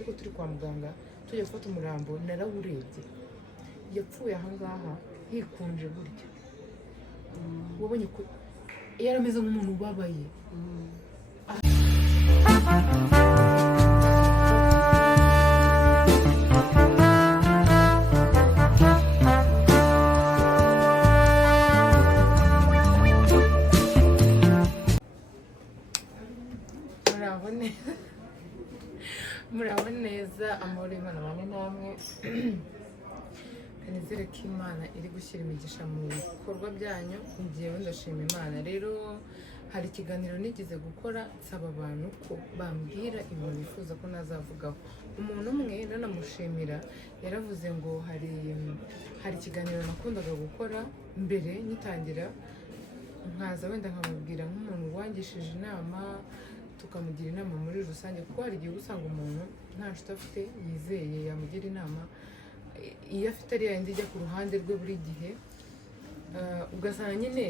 ariko turi kwa muganga tujya gufata umurambo narawurebye yapfuye ahangaha hikunje burya wabonye ko yarameze nk'umuntu ubabaye murabona neza amahoro y'Imana bane namwe kanizere ko Imana iri gushyira imigisha mu bikorwa byanyu njyewe ndashima Imana rero hari ikiganiro nigeze gukora nsaba abantu ko bambwira ibintu bifuza ko nazavugaho umuntu umwe nanamushimira yaravuze ngo hari ikiganiro nakundaga gukora mbere nyitangira nkaza wenda nkamubwira nk'umuntu wangishije inama tukamugira inama muri rusange kuko hari igihe usanga umuntu nta nshuti afite yizeye yamugira inama iyo afite ari yandi ijya ku ruhande rwe buri gihe ugasanga nyine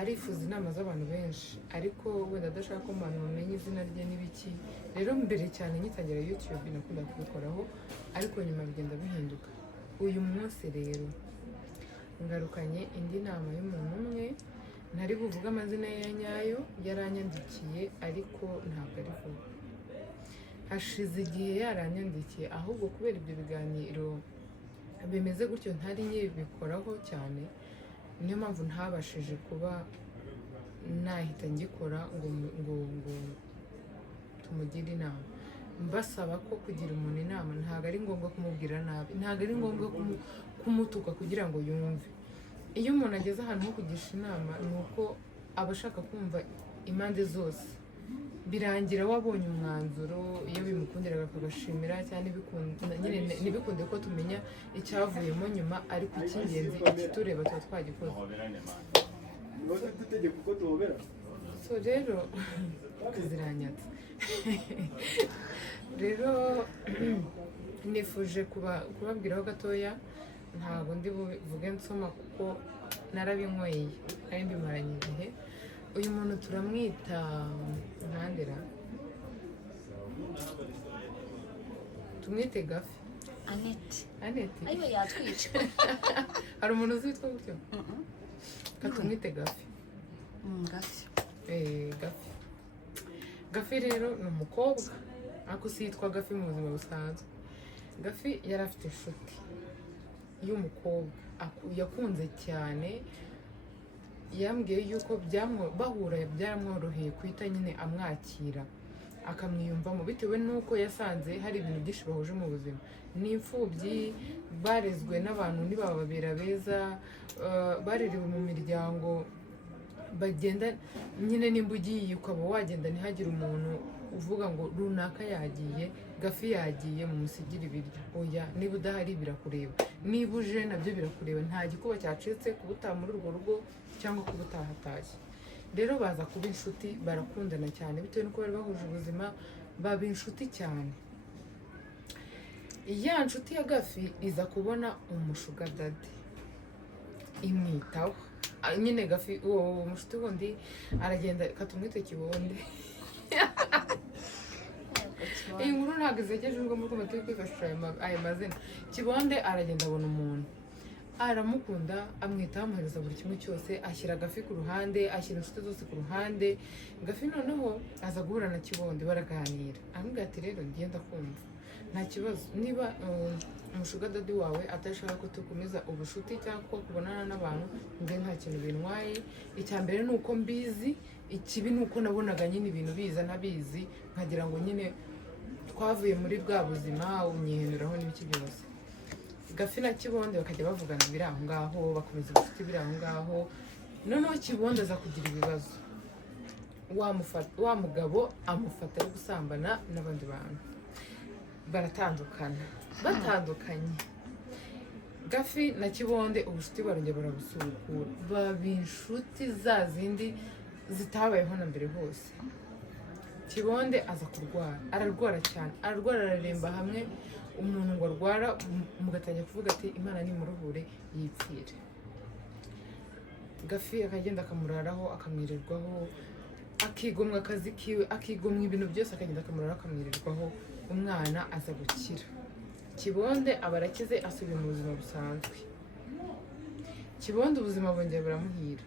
arifuza inama z'abantu benshi ariko wenda adashaka ko abantu bamenya izina rye n'ibiki rero mbere cyane nyitangira YouTube nakunda kubikoraho ariko nyuma bigenda bihinduka uyu munsi rero ngarukanye indi nama y'umuntu umwe ntari buvuga amazina ya nyayo yaranyandikiye ariko ntabwo ari vuba hashize igihe yaranyandikiye ahubwo kubera ibyo biganiro bimeze gutyo ntari nyibikoraho cyane niyo mpamvu ntabashije kuba nahita ngikora ngo tumugire inama mbasaba ko kugira umuntu inama ntabwo ari ngombwa kumubwira nabi ntabwo ari ngombwa kumutuka kugira ngo yumve iyo umuntu ageze ahantu ho kugisha inama ni uko aba ashaka kumva impande zose birangira wabonye umwanzuro iyo bimukundiraga akagashimira cyane ntibikunde ko tumenya icyavuyemo nyuma ariko icy'ingenzi ikitureba tuba twagikoze so rero ziranyatse rero nifuje kubabwiraho gatoya ntabwo ndi buvuge nsoma kuko narabinyweye ari mbimaranye igihe uyu muntu turamwita nkandera tumwite Gafi Aneti ayo yatwica hari umuntu uzi witwa gutyo katumwite Gafi Gafi Gafi rero ni umukobwa ariko si yitwa Gafi mu buzima busanzwe Gafi yari afite inshuti y'umukobwa yakunze cyane yambwiye yuko bahura byaramworoheye kuhita nyine amwakira akamwiyumvamo bitewe n'uko yasanze hari ibintu byinshi bahuje mu buzima ni imfubyi barezwe n'abantu ntibababera beza barerewe mu miryango bagenda nyine nimba ugiye ukaba wagenda ntihagire umuntu uvuga ngo runaka yagiye Gafi yagiye mumusigire ibiryo oya niba udahari birakureba niba uje nabyo birakureba nta gikuba cyacitse kuba utaha muri urwo rugo cyangwa kuba utahatashye rero baza kuba inshuti barakundana cyane bitewe n'uko bari bahuje ubuzima baba inshuti cyane ya nshuti ya Gafi iza kubona umushuga dadi imwitaho nyine Gafi uwo mushuti wundi aragenda katumwite Kibonde iyi nkuru ntabwo izegeje ubwo muri kumwe turi kwifashisha ayo mazina Kibonde aragenda abona umuntu aramukunda amwitaho amuhereza buri kimwe cyose ashyira Gafi ku ruhande ashyira inshuti zose ku ruhande Gafi noneho aza guhura na Kibonde baraganira aramubwira ati rero ngenda kumva nta kibazo niba umushuga dadi wawe atashaka ko tukomeza ubushuti cyangwa ko kubonana n'abantu njye nta kintu bintwaye icya mbere ni uko mbizi ikibi ni uko nabonaga nyine ibintu biza ntabizi nkagira ngo nyine twavuye muri bwa buzima unyihenuraho n'ibiki byose Gafi na Kibonde bakajya bavugana biri aho ngaho bakomeza ubucuti biri aho ngaho noneho Kibonde aza kugira ibibazo wa mugabo amufata ari gusambana n'abandi bantu baratandukanye Gafi na Kibonde ubucuti barongera barabusubukura baba inshuti za zindi zitabayeho na mbere hose Kibonde aza kurwara ararwara cyane araremba hamwe umuntu ngo arwara mugatangira kuvuga ati Imana nimuruhure yipfire Gafi akagenda akamuraraho akamwirirwaho akigomwa akazi kiwe akigomwa ibintu byose akagenda akamuraraho akamwirirwaho umwana aza gukira. Kibonde aba arakize asubira mu buzima busanzwe. Kibonde ubuzima bwongera buramuhira,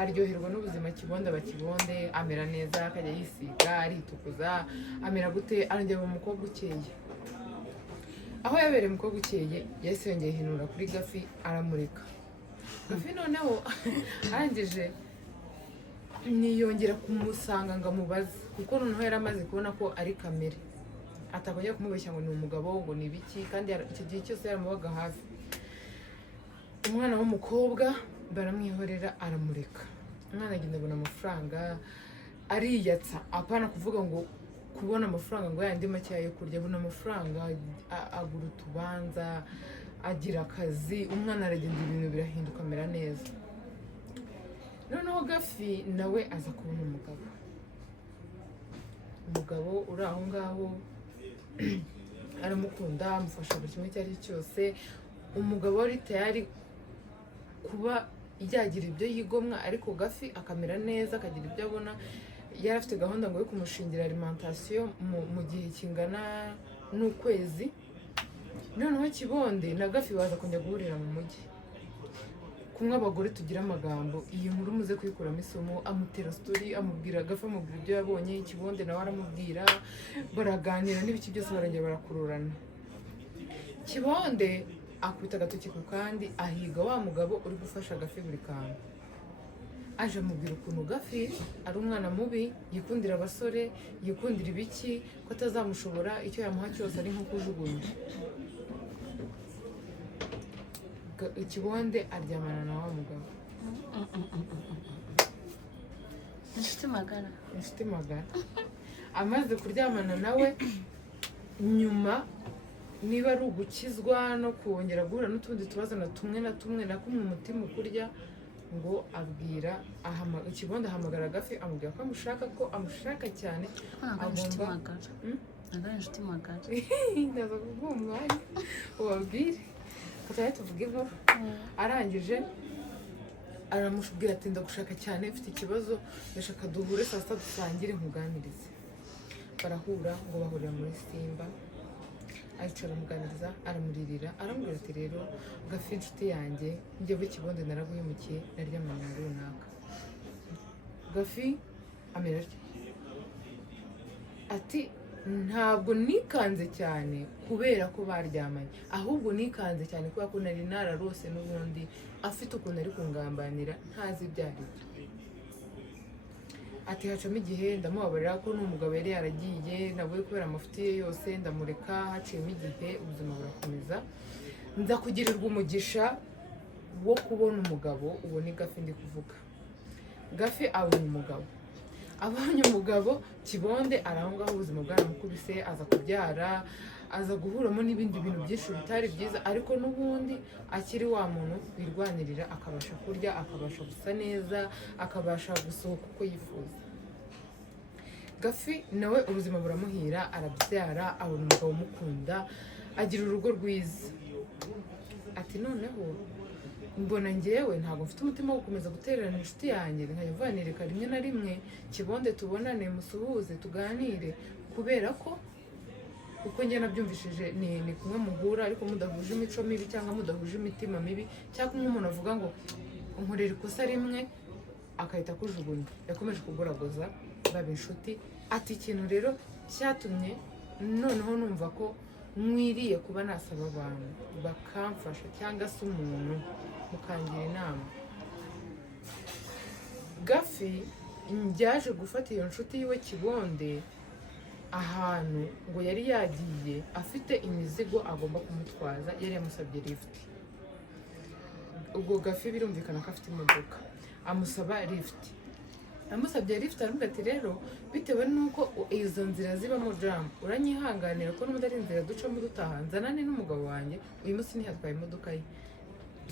aryoherwa n'ubuzima. Kibonde aba Kibonde, amera neza, akajya yisiga, aritukuza, amera gute, arongera mu mukobwa ukeye. Aho yabereye umukobwa ukeye yahise yongeye hinura kuri Gafi aramureka. Gafi noneho arangije niyongera kumusanga ngo amubaze, kuko noneho yari amaze kubona ko ari kamere, atakongera kumubeshya ngo ni umugabo ngo ni ibiki, kandi icyo gihe cyose yaramubaga hafi. Umwana w'umukobwa baramwihorera aramureka. Umwana agenda abona amafaranga ariyatsa, apana kuvuga ngo kubona amafaranga ngo yandi makeya yo kurya, abona amafaranga agura utubanza, agira akazi, umwana aragenda ibintu birahinduka amera neza. Noneho Gafi nawe aza kubona umugabo uri aho ngaho aramukunda, amufasha buri kimwe icyo ari cyo cyose. Umugabo wari tayari kuba yagira ibyo yigomwa, ariko Gafi akamera neza, akagira ibyo abona. Yari afite gahunda ngo yo kumushingira alimentation mu gihe kingana n'ukwezi. Noneho Kibonde na Gafi baza kujya guhurira mu mujyi. Kumwe abagore tugira amagambo, iyi nkuru muze kuyikuramo isomo. Amutera story, amubwira Gafi, amubwira ibyo yabonye. Kibonde nawe aramubwira, baraganira n'ibiki byose, barongera barakururana. Kibonde akubita agatoki ku kandi ahiga wa mugabo uri gufasha Gafi buri kantu. Aje amubwira ukuntu Gafi ari umwana mubi, yikundira abasore, yikundira ibiki, ko atazamushobora, icyo yamuha cyose ari nko kujugunya. Kibonde aryamana na wa mugabo. Inshuti magara. Amaze kuryamana nawe, nyuma niba ari ugukizwa no kongera guhura n'utundi tubazo na tumwe na kumwe umutima ukurya, ngo abwira Kibonde ahamagara Gafi, amubwira ko amushaka cyane. Inshuti magara. Ndaza kuguha umwanya ubabwire, tutari tuvuge inkuru. Arangije aramubwira ati ndagushaka cyane, mfite ikibazo, ndashaka duhure saa sita dusangire nkuganirize. Barahura, ngo bahurira muri Simba. Aricara amuganiriza, aramuririra, aramubwira ati rero Gafi inshuti yanjye, njyewe Kibonde naraguhemukiye, naryamanye na runaka. Gafi amera ati ntabwo nikanze cyane kubera ko baryamanye, ahubwo nikanze cyane kubera ko nari nararose n'ubundi afite ukuntu ari kungambanira ntazi ibyo ari byo. Ati hacamo igihe ndamubabarira ko n'umugabo yari yaragiye nawe kubera amafuti ye yose, ndamureka. Haciyemo igihe ubuzima burakomeza, nza kugirirwa umugisha wo kubona umugabo. Uwo ni Gafi ndi kuvuga. Gafi abonye umugabo. Abonye umugabo, Kibonde arahongaho, ubuzima bwaramukubise, aza kubyara, aza guhuramo n'ibindi bintu byinshi bitari byiza, ariko n'ubundi akiri wa muntu wirwanirira, akabasha kurya, akabasha gusa neza, akabasha gusohoka uko yifuza. Gafi nawe ubuzima buramuhira, arabyara, abona umugabo umukunda, agira urugo rwiza. Ati noneho mbona njyewe ntabwo mfite umutima wo gukomeza gutererana inshuti yanjye, nkayivanirika rimwe na rimwe Kibonde tubonane, musuhuze, tuganire, kubera ko uko njye nabyumvishije ni kumwe muhura ariko mudahuje imico mibi cyangwa mudahuje imitima mibi, cyangwa nk'umuntu avuga ngo unkorera ikosa rimwe akahita akujugunya. Yakomeje kugoragoza baba inshuti. Ati ikintu rero cyatumye noneho numva ko mwiriye kuba nasaba abantu bakamfasha, cyangwa se umuntu mukangira inama. Gafi byaje gufata iyo nshuti yiwe Kibonde ahantu ngo yari yagiye afite imizigo agomba kumutwaza, yari yamusabye lift. Ubwo Gafi birumvikana ko afite imodoka, amusaba lift. Amusabye lift, aramubwira ati rero bitewe n'uko izo nzira zibamo jam, uranyihanganira ko n'ubundi ari inzira ducamo dutaha, nzanane n'umugabo wanjye, uyu munsi ntihatwaye imodoka ye,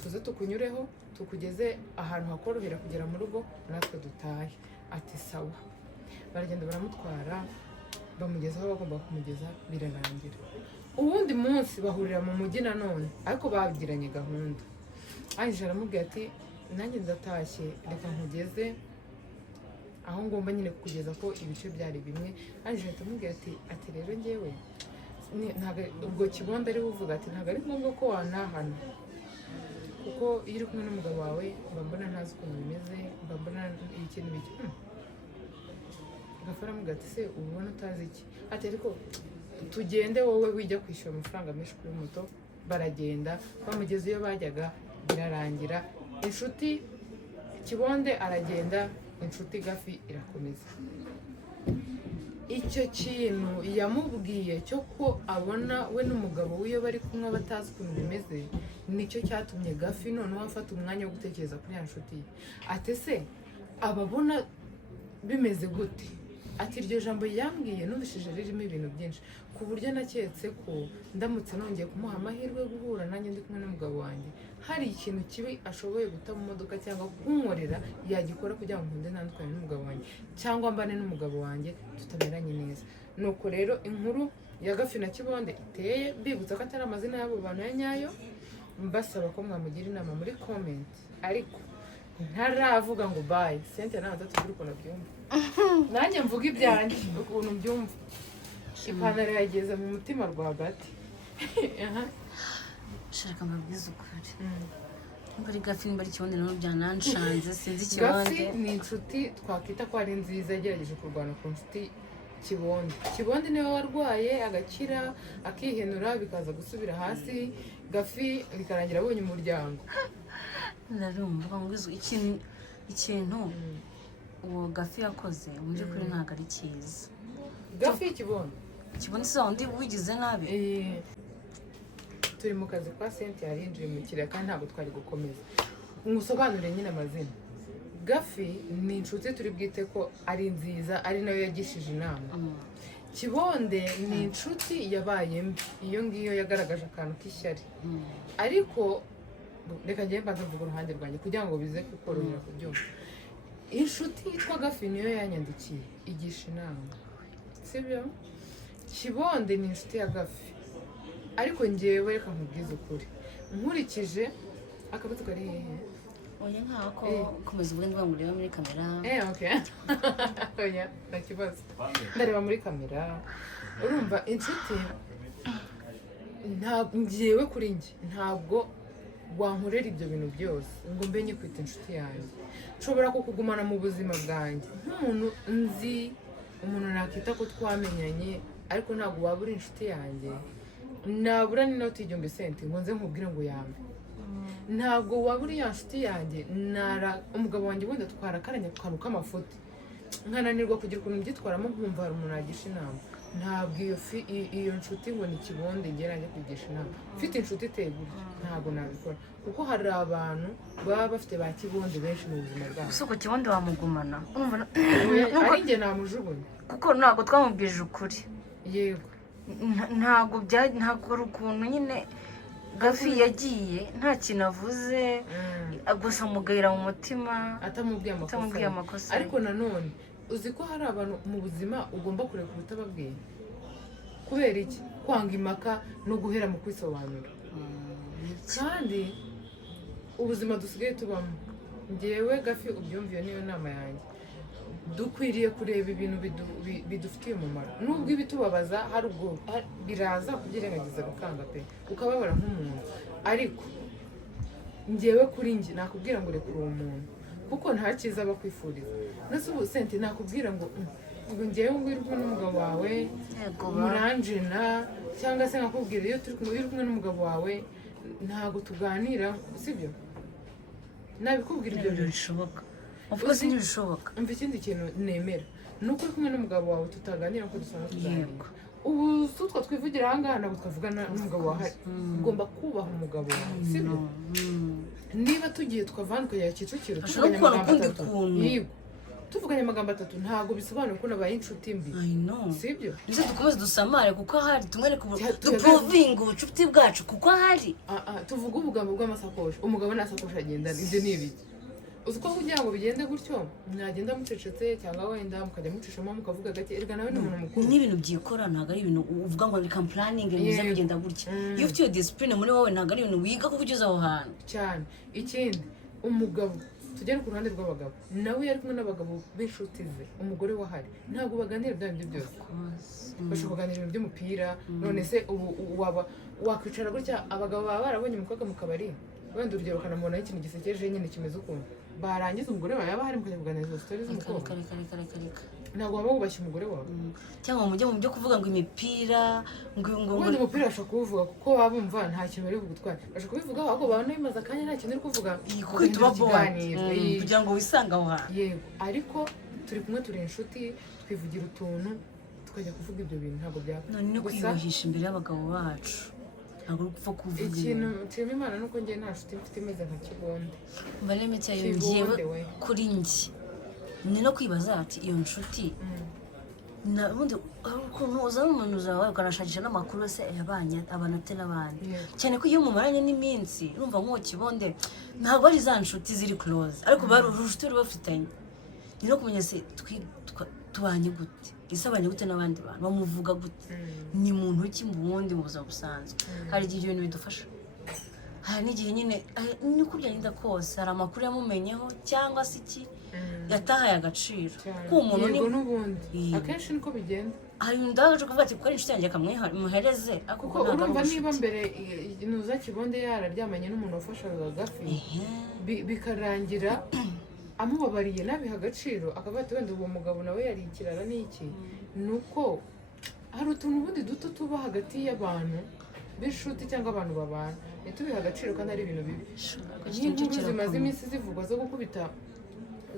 tuze tukunyureho tukugeze ahantu hakorohera kugera mu rugo, natwe dutahe. Ati sawa. Baragenda baramutwara, bamugeza aho bagomba kumugeza, birarangira. Uwundi munsi bahurira mu mujyi nanone, ariko bagiranye gahunda. Ange aramubwira ati nanjye ndatashye, reka nkugeze aho ngomba nyine kugeza ko ibice byari bimwe ariko ndamubwira ati rero njyewe ntabwo ubwo kibondo ari buvuga ati ntabwo ari ngombwa ko wanahana kuko iyo uri kumwe n'umugabo wawe mba mbona ntazi ukuntu bimeze mba mbona ikintu biki agafara amuga ati se ubona utazi iki ati ariko tugende wowe wijya kwishyura amafaranga menshi kuri moto baragenda bamugeze iyo bajyaga birarangira inshuti kibonde aragenda inshuti gafi irakomeza icyo kintu yamubwiye cyo ko abona we n'umugabo we iyo bari kumwe batazi ukuntu bimeze nicyo cyatumye gafi noneho afata umwanya wo gutekereza kuri ya nshuti ye ati se ababona bimeze gute ati iryo jambo yambwiye numvishije ririmo ibintu byinshi ku buryo naketse ko ndamutse nongeye kumuha amahirwe yo guhura nanjye ndi kumwe n'umugabo wanjye hari ikintu kibi ashoboye guta mu modoka cyangwa kunkorera yagikora kugira ngo nkunde ntandukane n'umugabo wanjye cyangwa mbane n'umugabo wanjye tutameranye neza nuko rero inkuru ya gafi na kibonde iteye mbibutsa ko atari amazina y'abo bantu ya nyayo mbasaba ko mwamugira inama muri comment ariko ntaravuga ngo bye Cynthia nawe atatubwira ukuntu abyumva nanjye mvuga ibyanjye ukuntu mbyumva ipantaro yageze mu mutima rwagati shaka amabwiza ukuri nubwo ari gafi nimba ari kibonde nabo byananshanze sinzi kibonde gafi ni inshuti twakwita ko ari nziza yagerageje kurwana ku nshuti kibonde niwe warwaye agakira akihenura bikaza gusubira hasi gafi bikarangira abonye umuryango narumva ngwizo ikintu uwo gafi yakoze mu by'ukuri ntabwo ari cyiza gafi kibonde se wundi wigize nabi turi mu kazi kwa Cynthia yarinjiye mu kiriya kandi ntabwo twari gukomeza musobanure nyine amazina gafi ni inshuti turi bwite ko ari nziza ari nayo yagishije inama kibonde ni inshuti yabaye mbi iyo ngiyo yagaragaje akantu k'ishyari ariko reka njyewe mbanza mvuga uruhande rwanjye kugira ngo bize kukorohera kubyumva inshuti yitwa gafi niyo yanyandikiye igisha inama sibyo kibonde ni inshuti ya gafi ariko njyewe reka nkubwize ukuri nkurikije akabuto kari hehe oya nkako komeza uvuge ndwa ngo ureba muri kamera okay oya nakibazo ndareba muri kamera urumva inshuti ntabwo njyewe kuri njye ntabwo wankorera ibyo bintu byose ngo mbe nyikwita inshuti yanjye nshobora kukugumana mu buzima bwanjye nk'umuntu nzi umuntu nakita ko twamenyanye ariko ntabwo waba uri inshuti yanjye nabura n'inoti y'igihumbi senti ngo nze nkubwire ngo yambe ntabwo waba uri ya nshuti yanjye umugabo wanjye wenda twarakaranye ku kantu k'amafuti nkananirwa kugira ukuntu mbyitwaramo nkumva hari umuntu yagisha inama ntabwo iyo nshuti ngo ni kibonde ngera njye kugisha inama mfite inshuti iteye gutya ntabwo nabikora kuko hari abantu baba bafite ba kibonde benshi mu buzima bwabo gusa uko kibonde wamugumana ari njye namujugunya kuko ntabwo twamubwije ukuri yego ntabwo ari ukuntu nyine gafi yagiye nta kintu avuze gusa amugayira mu mutima atamubwiye amakosa ariko nanone uzi ko hari abantu mu buzima ugomba kureka ubutababwiye kubera iki kwanga impaka no guhera mu kwisobanura kandi ubuzima dusigaye tubamo njyewe gafi ubyumviye niyo nama yanjye dukwiriye kureba ibintu bidufitiye umumaro nubwo ibitubabaza hari ubwo biraza kubyirengagiza bikanga pe ukababara nk'umuntu ariko njyewe kuri njye nakubwira ngo rekura uwo muntu kuko nta cyiza aba kwifuriza ndetse ubu senti nakubwira ngo njyewe ngo uri kumwe n'umugabo wawe muranjena cyangwa se nkakubwira iyo uri kumwe n'umugabo wawe ntabwo tuganira sibyo nabikubwira ibyo bintu bishoboka uvuga se ntibishoboka umva ikindi kintu nemera ni uko uri kumwe n'umugabo wawe tutaganira ko dusanzwe tuganira ubu tutwa twivugira ahangaha ntabwo twavugana n'umugabo wawe ugomba kubaha umugabo wawe sibyo niba tugiye tukavana tukajya Kicukiro tuvuganye amagambo atatu ntabwo bisobanuye ko nabaye inshuti mbi sibyo ndetse dukomeze dusamare kuko ahari tumwereke duprovinga ubucuti bwacu kuko ahari tuvuge ubugambo bw'amasakoshi umugabo nta sakoshi agendana ibyo ni ibiki uzi ko kugira ngo bigende gutyo mwagenda mucecetse cyangwa wenda mukajya mucishamo mukavuga gake erega nawe ni umuntu mukuru n'ibintu byikora ntabwo ari ibintu uvuga ngo reka puraningi bize kugenda gutya iyo ufite iyo disipurine muri wowe ntabwo ari ibintu wiga kuko ugeze aho hantu cyane ikindi umugabo tugere ku ruhande rw'abagabo nawe yari kumwe n'abagabo b'inshuti ze umugore we ahari ntabwo baganira bya bindi byose bashobora kuganira ibintu by'umupira none se waba wakwicara gutya abagabo baba barabonye umukobwa mu kabari wenda urugero ukanamubonaho ikintu gisekeje nyine kimeze ukuntu barangiza umugore wawe yaba hari mukajya kuganira izo sitori z'umukobwa ntabwo waba wubashye umugore wawe cyangwa mujye mu byo kuvuga ngo imipira wenda umupira bashobora kuwuvuga kuko baba bumva nta kintu bari bugutware bashobora kubivugaho ahubwo babona bimaze akanya nta kintu uri kuvuga kwituma kugira ngo wisange aho hantu yego ariko turi kumwe turi inshuti twivugira utuntu tukajya kuvuga ibyo bintu ntabwo byakora none no kwiyubahisha imbere y'abagabo bacu ntabwo uri gupfa kuvuga ikintu nshima imana nuko njye nta nshuti mfite imeze nka kibondo mba nemetse yongewe kuri njye ni no kwibaza ati iyo nshuti ubundi ukuntu uzana umuntu uzawe ukanashakisha n'amakuru se yabanye abana ate n'abandi cyane ko iyo mumaranye n'iminsi urumva nk'uwo kibonde ntabwo ari za nshuti ziri close ariko bari urunshuti bari bafitanye ni no kumenya se tubanye gute isabanye gute n'abandi bantu bamuvuga gute ni muntu ki mu bundi mu buzima busanzwe hari igihe ibintu bidufasha hari n'igihe nyine niko byagenda kose hari amakuru yamumenyeho cyangwa se iki yatahaye agaciro ko umuntu yego n'ubundi akenshi niko bigenda hari umuntu ndaje kuvuga ati kuri inshuti yanjye akamwihereze kuko urumva niba mbere nuza kibonde yararyamanye n'umuntu wafashaga gafi bikarangira amubabariye nabiha agaciro akavuga ati wenda uwo mugabo nawe yari ikirara n'iki nuko hari utuntu ubundi duto tuba hagati y'abantu b'inshuti cyangwa abantu babana ntitubihe agaciro kandi ari ibintu bibi nk'inkuru zimaze iminsi zivugwa zo gukubita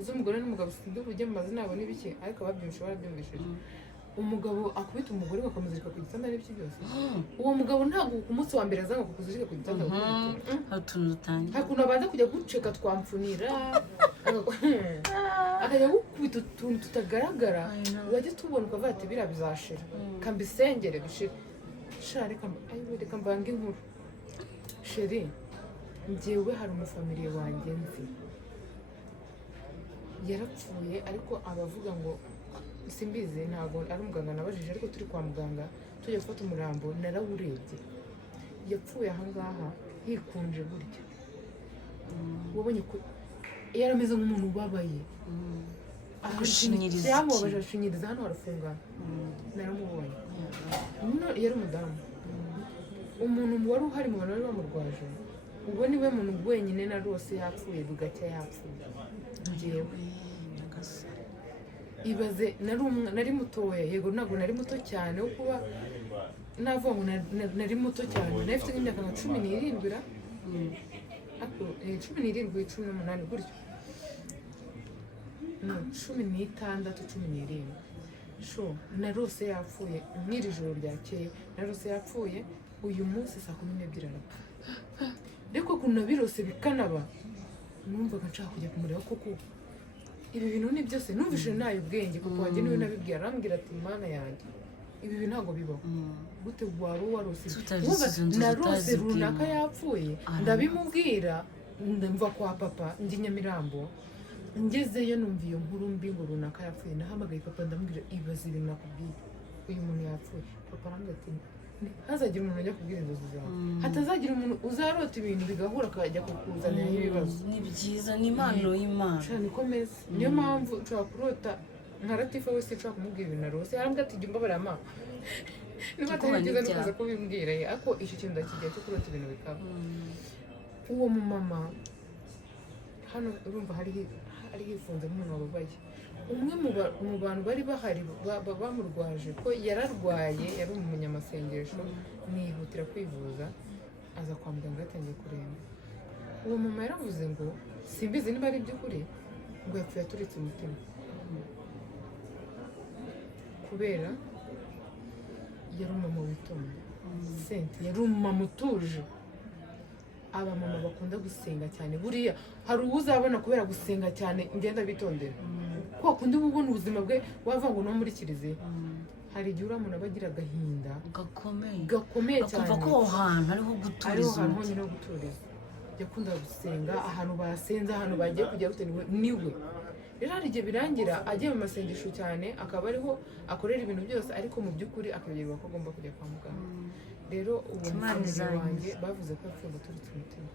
z'umugore n'umugabo sinzi uburyo mu mazina yabo n'ibiki ariko ababyumvishe barabyumvishije umugabo akubita umugore bakamuzirika ku gitanda n'ibiki byose uwo mugabo ntabwo ku munsi wa mbere azanga kukuzirika ku gitanda hari utuntu dutangiye hari ukuntu abanza kujya guceka twamfunira akajya gukubita utuntu tutagaragara wajya tubona ukavuga ati biriya bizashira kambisengere bishire reka mbange inkuru sheri njyewe hari umufamiliye wanjye nzi yarapfuye ariko abavuga ngo simbizi ntabwo ari umuganga nabajije ariko turi kwa muganga tujya gufata umurambo narawurebye yapfuye ahangaha hikunje burya wabonye ko yarameze nk'umuntu ubabaye yamubabaje ashinyiriza hano harafungana naramubonye yari umudamu umuntu wari uhari mu bantu bari bamurwaje ubwo niwe muntu wenyine na rwose yapfuye bugacya yapfuye njyewe ibaze nari mutoya yego ntabwo nari muto cyane wo kuba navuga ngo nari muto cyane nari mfite nk'imyaka nka 17 ra 17 18 gutyo 16 17 sho narose yapfuye nk'iri joro ryakeye narose yapfuye uyu munsi saa 12 arapfa ariko kuntu nabirose bikanaba numvaga nshaka kujya kumureba kuko ibi bintu ni byose numvise nayo ubwenge kuko wanjye niwe nabibwira arambwira ati mana yanjye ibi bintu ntabwo bibaho gute wari warose narose runaka yapfuye ndabimubwira ndumva kwa papa ndi Nyamirambo ngezeyo numva iyo nkuru mbi ngo runaka yapfuye nahamagaye papa ndamubwira ibaze ibintu nakubwiye uyu muntu yapfuye papa arambwira ati hazagira umuntu ajya kubwira inzozi zawe hatazagira umuntu uzarota ibintu bigahura akajya kukuzanira ibibazo ni byiza ni impano y'Imana cyane ikomeza niyo mpamvu nshobora kurota nka Latifa wese nshobora kumubwira ibintu narose yarambwira ati jya umbabarira mama niba atari byiza nikuza kubimbwira ariko icyo kintu ndakijya cyo kurota ibintu bikaba uwo mumama hano urumva hari hifunze nk'umuntu wababaye umwe mu bantu bari bahari bamurwaje ko yararwaye yari umunyamasengesho nihutira kwivuza aza kwa muganga yatangiye kuremba uwo mama yaravuze ngo simbizi niba ari iby'ukuri ngo yapfuye aturitse umutima kubera yari umumama witonda senti yari umumama utuje abamama bakunda gusenga cyane buriya hari uwuzabona kubera gusenga cyane ngenda bitondera ko akunda ubona ubuzima bwe wavuga ngo no muri kiliziya hari igihe uramuntu aba agira agahinda gakomeye cyane akumva ko aho hantu ariho guturiza ariho hantu honyine ho guturiza yakunda gusenga ahantu basenze ahantu bagiye kujya gutenwa niwe rero hari igihe birangira agiye mu masengesho cyane akaba ariho akorera ibintu byose ariko mu by'ukuri akabwirwa ko agomba kujya kwa muganga rero uwo mufamiliye wanjye bavuze ko yapfuye guturitsa umutima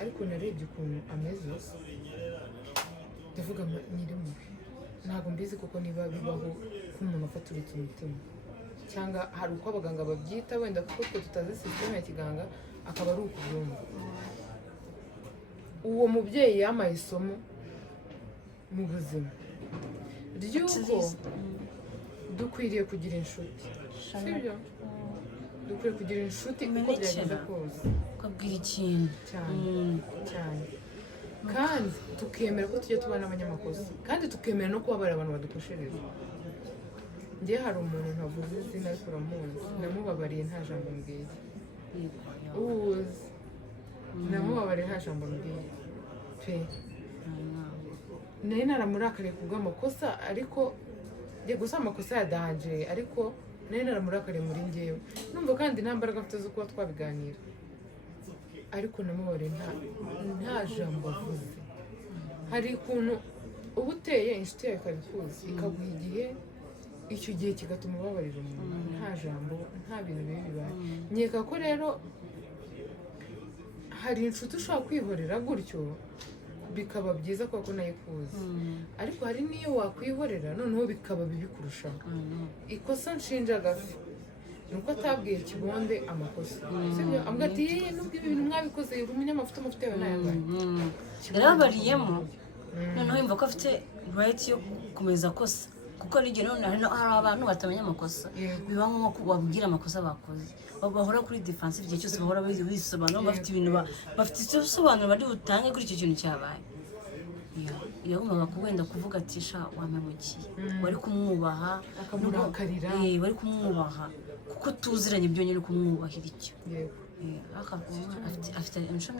ariko narebye ukuntu ameze ndavuga nyiri mubi ntabwo mbizi kuko niba bibaho nk'umuntu afaturitse umutima cyangwa hari uko abaganga babyita wenda kuko twe tutazi sisiteme ya kiganga akaba ari ukubyumva. Uwo mubyeyi yamaye isomo mu buzima ry'uko dukwiriye kugira inshuti, sibyo? Dukwiye kugira inshuti uko byagenda kose, ukabwira ikintu cyane kandi tukemera ko tujya tubana n'abanyamakosa kandi tukemera no kubabarira abantu badukoshereza. Njye hari umuntu ntavuze izina ariko uramuzi, namubabariye nta jambo mbwiye, uwuzi namubabariye nta jambo mbwiye pe. nari naramurakariye kubw'amakosa ariko njye gusa amakosa yadanje ariko nari naramurakariye muri njyewe numva kandi nta mbaraga mfite zo kuba twabiganira, ariko namubabariye nta jambo avuze. Hari ukuntu uba uteye inshuti yawe ikabikuzi ikaguha igihe, icyo gihe kigatuma ubabarira umuntu nta jambo nta bintu bibi bibaye. Nkeka ko rero hari inshuti ushobora kwihorera gutyo bikaba byiza kuko nayikuzi, ariko hari n'iyo wakwihorera noneho bikaba bibi kurushaho. Ikosa nshinja Gafi nuko atabwiye Kibonde amakosa, sibyo? Ambwira ati yeye nubwo ibi bintu mwabikoze uri umunyamafuta amafuta yawe nayagaye, yarabariyemo noneho yumva ko afite right yo gukomeza kosa kuko n'igihe none hari abantu batamenya amakosa biba ngombwa ko babwira amakosa bakoze, bahora kuri defensive igihe cyose bahora bisobanura bafite ibintu bafite isobanuro bari butange kuri icyo kintu cyabaye. Yagombaga wenda kuvuga ati sha wamemukiye, wari kumwubaha akamurakarira, wari kumwubaha kuko tuziranye byonyine kumwubahira icyo. Afite imico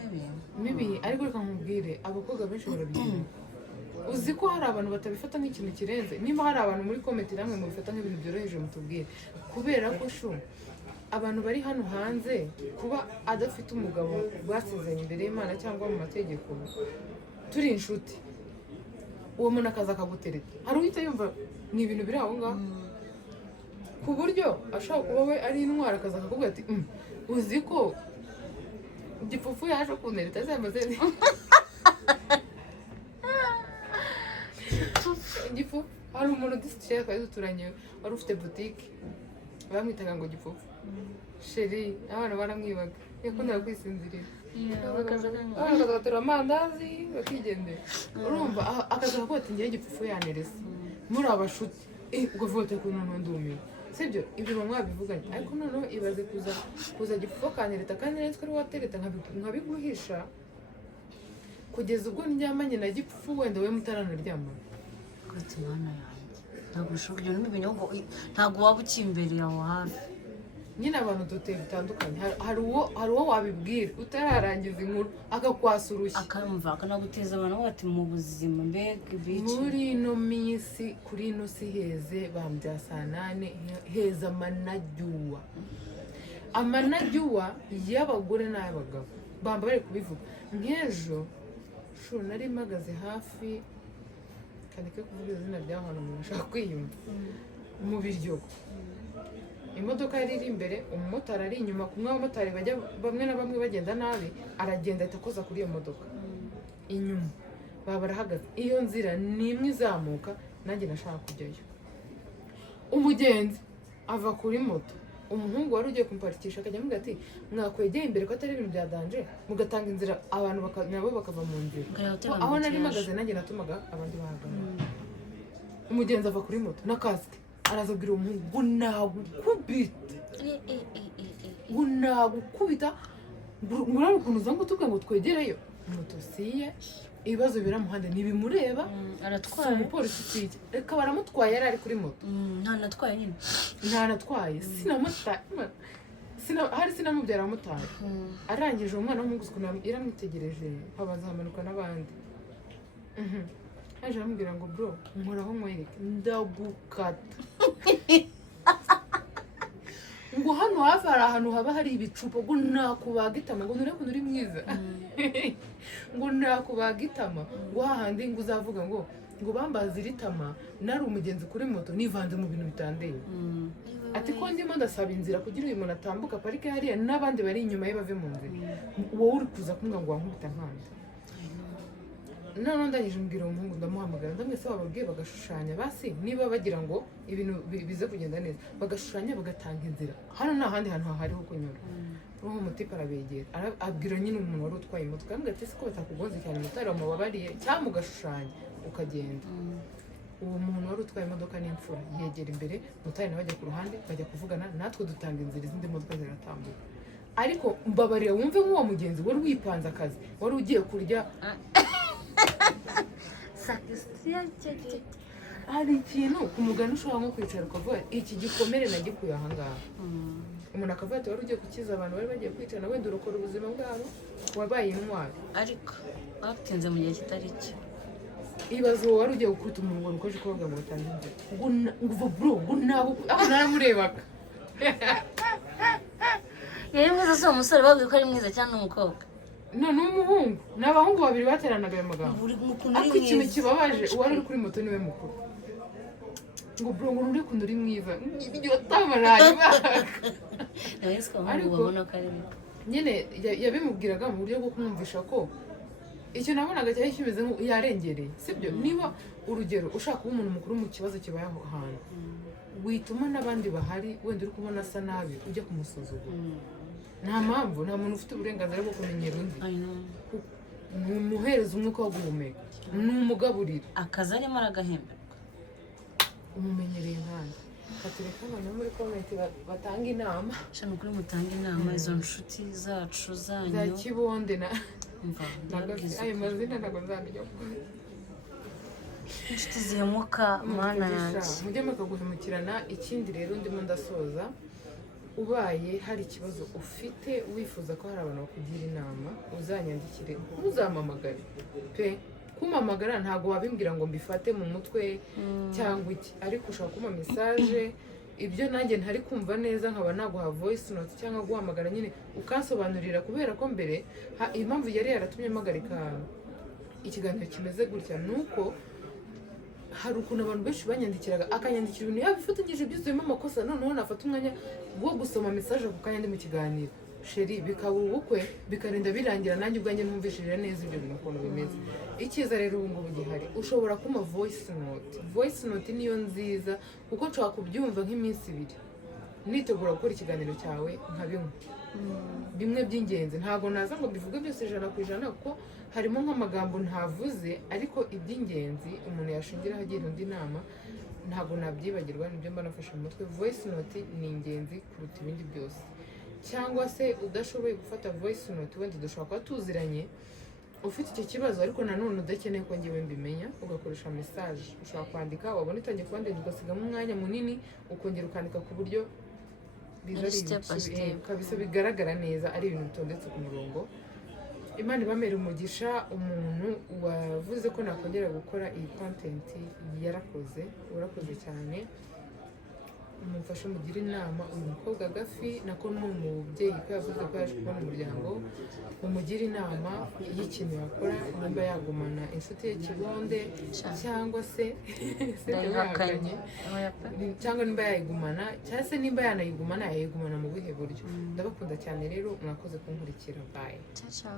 mibi ariko reka nkubwire abakobwa benshi barabigira. Uzi ko hari abantu batabifata nk'ikintu kirenze, niba hari abantu muri komenti namwe mubifata nk'ibintu byoroheje mutubwire, kubera ko abantu bari hano hanze kuba adafite umugabo basezeranye imbere y'Imana cyangwa mu mategeko turi inshuti, uwo muntu akaza akagutereta, hari uhita yumva ni ibintu biri aho ngaho ku buryo ashobora kuba we ari intwara akaza akakubwira ati uzi ko Gipfufu yaje kuntereta zamaze Gipfufu. Hari umuntu disitirere twari duturanye wari ufite butike bamwitaga ngo Gipfufu sheri, abana baramwibaga yakundaga kwisinzirira bakazagatera amandazi bakigendera, urumva akaza akavuga ati ngiye Gipfufu yanerese muri abashuti ukavuga ati ko noneho ndumiwe, sibyo? Ibyo mwabivuganye ariko noneho ibaze kuza Gipfufu akantereta kandi nari twari watereta nkabiguhisha kugeza ubwo ndyamanye na Gipfufu wenda we mutaranaryamana. Ati mana yanjye ntabwo ushobora kugenda umenya ngo ntabwo waba ukimbereye aho hafi. Nyine abantu duteye bitandukanye, hari uwo wabibwira utararangiza inkuru akakwasa urushyi akamva akanaguteza abantu bati mu buzima mbega ibici. Muri ino minsi kuri ino si heze bambya saa 8 heza amanajyuwa y'abagore n'ay'abagabo bamba bari kubivuga. Nk'ejo nari mpagaze hafi kanike kuvuga izina ry'ahantu umuntu ashaka kwiyumva mu Biryogo, imodoka yari iri imbere, umumotari ari inyuma, kumwe abamotari bamwe na bamwe bagenda nabi, aragenda ahita akoza kuri iyo modoka inyuma, baba barahagaze. Iyo nzira ni imwe izamuka nanjye nashaka kujyayo, umugenzi ava kuri moto, umuhungu wari ugiye kumparikisha akajya amubwira ati mwakwegeye imbere ko atari ibintu byadanje mugatanga inzira abantu nabo bakava mu nzira. Aho nari mpagaze nanjye natumaga abandi bahagarara. Umugenzi ava kuri moto na kasike araza abwira umuhungu ngo nagukubita ngurare ukuntu uza ngo tubwe ngo twegereyo. Moto siye ibibazo biramuhanda ntibimureba, aratwaye umupolisi usiye reka baramutwaye yari ari kuri moto. Ntanatwaye nyine ntanatwaye hari sinamubyara amutaye. Arangije umwana w'umuhungu iramwitegereje habanza hamanuka n'abandi, haje aramubwira ngo bro nkoraho nkwereke ndagukata ngo hano hafi hari ahantu haba hari ibicupa ngo nakubaga itama ngo nurebe ukuntu uri mwiza ngo nakubaga itama ngo hahandi ngo uzavuga ngo bambaze iri tama nari umugenzi kuri moto nivanze mu bintu bitandeye. Ati ko ndimo ndasaba inzira kugira uyu muntu atambuka parike hariya n'abandi bari inyuma ye bave mu nzira, wowe uri kuza kumbwira ngo wankubita nkanda. noneho ndangije mbwira uwo muhungu ndamuhamagara ndamwese bababwiye bagashushanya basi niba bagira ngo ibintu bize kugenda neza bagashushanya bagatanga inzira hano nta handi hantu hahariho kunyura uwo mutipe arabegera abwira nyine umuntu wari utwaye imodoka ambwira ati siko batakugonze cyane motari wamubabariye cyangwa ugashushanya ukagenda uwo muntu wari utwaye imodoka n'imfura yegera imbere motari nawe ajya ku ruhande bajya kuvugana natwe dutanga inzira izindi modoka ziratambuka ariko mbabarira wumve nk'uwo mugenzi wari wipanze akazi wari ugiye kurya hari ikintu ku mugani ushobora nko kwicara ukavuga iki gikomere nagikuye ahangaha umuntu akavuga ati wari ugiye gukiza abantu bari bagiye kwicana wenda urokora ubuzima bwabo wabaye intwari ariko batinze mu gihe kitari cyo ibaze uwo wari ugiye gukubita umuntu ngo ukoje kuvuga ngo utange inzira ngo bro ngo nabo aho naramurebaga yari mwiza si umusore babwiye ko ari mwiza cyangwa n'umukobwa none umuhungu ni abahungu babiri bateranaga ayo magambo ariko ikintu kibabaje uwari uri kuri moto niwe mukuru ngo bro ngo uri kuntu uri mwiza iryo tamaraye baka ariko nyine yabimubwiraga mu buryo bwo kumwumvisha ko icyo nabonaga cyari kimeze nk'uko yarengereye sibyo niba urugero ushaka kuba umuntu mukuru mu kibazo kibaye aho hantu wituma n'abandi bahari wenda uri kubona asa nabi ujya kumusuzugura nta mpamvu nta muntu ufite uburenganzira bwo kumenyera undi ni umuhereza umwuka wo guhumeka ni umugaburira akazi arimo aragahemberwa umumenyereye nkanjye katureka abantu muri komenti batanga inama shano kuri mutanga inama izo nshuti zacu zanyu za kibonde na ayo mazina ntabwo nzamenya inshuti zihemuka mana yanjye mujye mukaguhemukirana ikindi rero ndimo ndasoza ubaye hari ikibazo ufite wifuza ko hari abantu bakugira inama uzanyandikire ntuzamamagare pe kumamagara ntabwo wabimbwira ngo mbifate mu mutwe cyangwa iki ariko ushaka kuma message ibyo nanjye ntari kumva neza nkaba naguha voice note cyangwa guhamagara nyine ukansobanurira kubera ko mbere impamvu yari yaratumye mpagarika ikiganiro kimeze gutya nuko hari ukuntu abantu benshi banyandikiraga akanyandikira ibintu yabifatanyije byuzuyemo amakosa noneho nafata umwanya wo gusoma message ku kanya ndi mu kiganiro sheri bikaba ubukwe bikarinda birangira nanjye ubwanjye ntumvishije neza ibyo bintu ukuntu bimeze icyiza rero ubu ngubu gihari ushobora kuma voice note niyo nziza kuko nshobora kubyumva nk'iminsi ibiri nitegura gukora ikiganiro cyawe nka bimwe by'ingenzi ntabwo naza ngo mbivuge byose 100% kuko harimo nk'amagambo ntavuze ariko iby'ingenzi umuntu yashingiraho agira undi nama ntabwo nabyibagirwa nibyo mba nafashe mu mutwe voice note ni ingenzi kuruta ibindi byose cyangwa se udashoboye gufata voice note wenda dushobora kuba tuziranye ufite icyo kibazo ariko nanone udakeneye ko ngewe mbimenya ugakoresha message ushobora kwandika wabona itangiye kwandika ugasigamo umwanya munini ukongera ukandika ku buryo kabisa bigaragara neza ari ibintu bitondetse ku murongo Imana ibamere umugisha umuntu wavuze ko nakongera gukora iyi content yarakoze urakoze cyane umufashe mugira inama uyu mukobwa gafi nako n'umubyeyi ko yavuze ko yaje kubona umuryango umugira inama y'ikintu yakora nimba yagumana inshuti ye kibonde cyangwa se cyangwa nimba yayigumana cyangwa se nimba yanayigumana yayigumana mu buhe buryo ndabakunda cyane rero mwakoze kunkurikira bye ciao